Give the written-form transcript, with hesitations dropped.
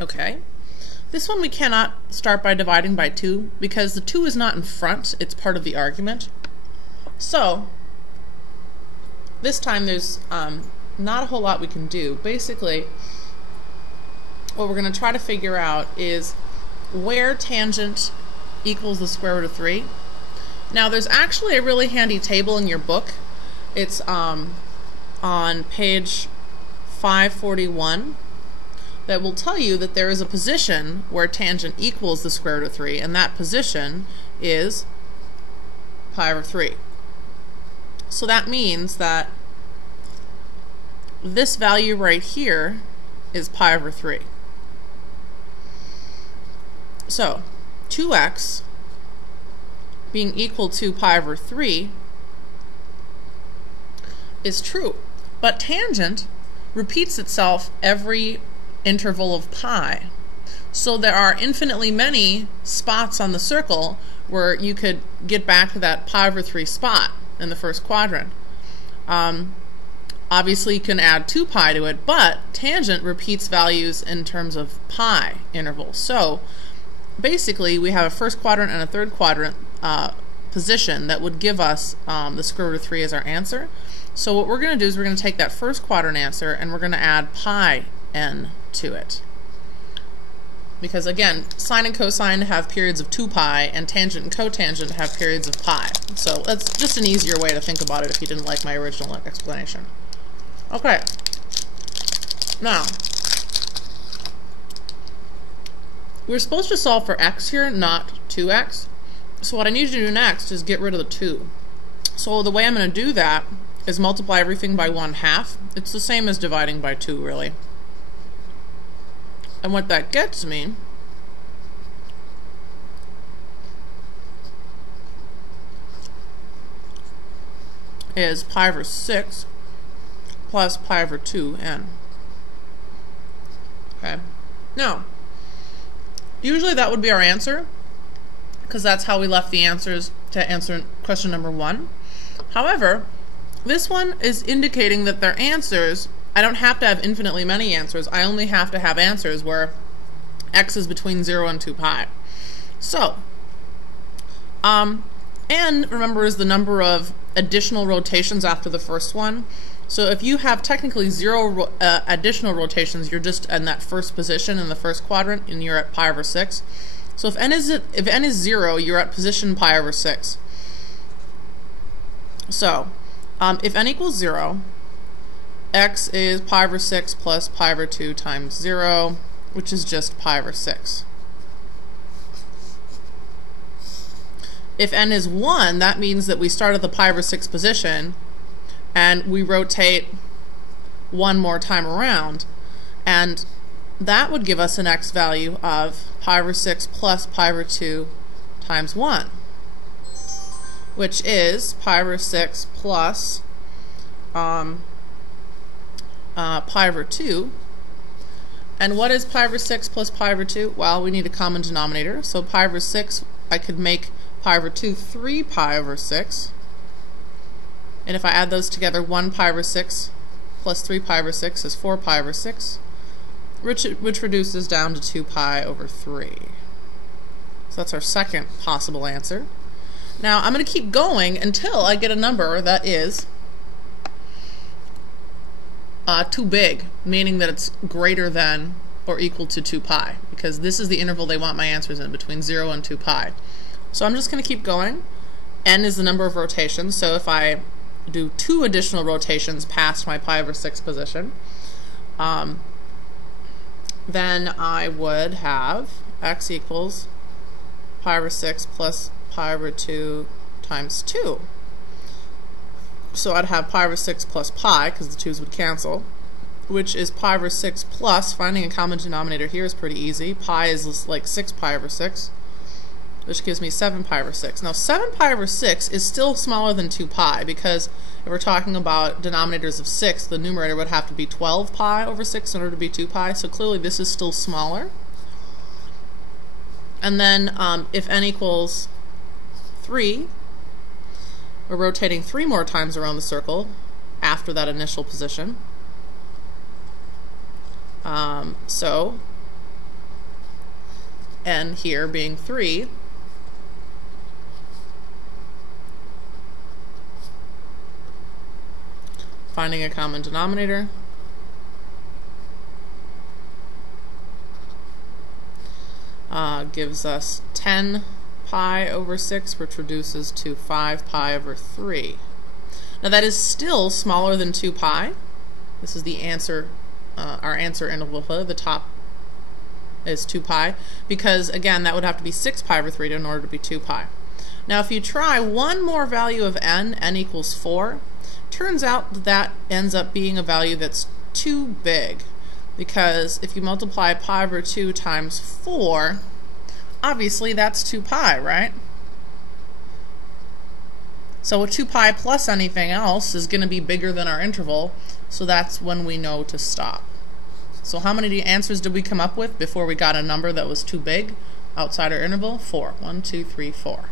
Okay. This one we cannot start by dividing by 2 because the 2 is not in front, it's part of the argument. So this time there's not a whole lot we can do. Basically, what we're going to try to figure out is where tangent equals the square root of 3. Now there's actually a really handy table in your book. It's on page 541 that will tell you that there is a position where tangent equals the square root of 3, and that position is pi over 3. So that means that this value right here is pi over 3. So 2x being equal to pi over 3 is true, but tangent repeats itself every interval of pi. So there are infinitely many spots on the circle where you could get back to that pi over 3 spot in the first quadrant. Obviously you can add 2 pi to it, but tangent repeats values in terms of pi intervals. So basically we have a first quadrant and a third quadrant position that would give us the square root of 3 as our answer. So what we're going to do is we're going to take that first quadrant answer and we're going to add pi n to it. Because again, sine and cosine have periods of 2 pi, and tangent and cotangent have periods of pi. So that's just an easier way to think about it if you didn't like my original explanation. Okay. Now, we're supposed to solve for x here, not 2x. So what I need you to do next is get rid of the 2. So the way I'm going to do that is multiply everything by 1/2. It's the same as dividing by 2, really. And what that gets me is pi over 6 plus pi over 2n. Okay. Now, usually that would be our answer, because that's how we left the answers to answer question number 1. However, this one is indicating that their answers, I don't have to have infinitely many answers. I only have to have answers where x is between 0 and 2 pi. So, n, remember, is the number of additional rotations after the first one. So if you have technically 0 additional rotations, you're just in that first position in the first quadrant, and you're at pi over 6. So if n is 0, you're at position pi over 6. So if n equals 0, x is pi over 6 plus pi over 2 times 0, which is just pi over 6. If n is 1, that means that we start at the pi over 6 position and we rotate one more time around, and that would give us an x value of pi over 6 plus pi over 2 times 1, which is pi over 6 plus pi over 2. And what is pi over 6 plus pi over 2? Well, we need a common denominator. So pi over 6, I could make pi over 2 3 pi over 6. And if I add those together, 1 pi over 6 plus 3 pi over 6 is 4 pi over 6, which reduces down to 2 pi over 3. So that's our second possible answer. Now I'm going to keep going until I get a number that is too big, meaning that it's greater than or equal to 2 pi, because this is the interval they want my answers in, between 0 and 2 pi. So I'm just going to keep going. N is the number of rotations, so if I do 2 additional rotations past my pi over 6 position, then I would have x equals pi over 6 plus pi over 2 times 2. So I'd have pi over 6 plus pi, because the 2's would cancel, which is pi over 6 plus, finding a common denominator here is pretty easy. Pi is like 6 pi over 6, which gives me 7 pi over 6. Now 7 pi over 6 is still smaller than 2 pi, because if we're talking about denominators of 6, the numerator would have to be 12 pi over 6 in order to be 2 pi, so clearly this is still smaller. And then if n equals 3, we're rotating 3 more times around the circle after that initial position. So n here being 3, finding a common denominator, gives us 10 pi over 6, which reduces to 5 pi over 3. Now that is still smaller than 2 pi. This is the answer, our answer interval. The top is 2 pi, because again that would have to be 6 pi over 3 in order to be 2 pi. Now if you try one more value of n equals 4, turns out that ends up being a value that's too big, because if you multiply pi over 2 times 4, obviously that's 2 pi, right? So a 2 pi plus anything else is going to be bigger than our interval, so that's when we know to stop. So how many answers did we come up with before we got a number that was too big outside our interval? 4. 1, 2, 3, 4.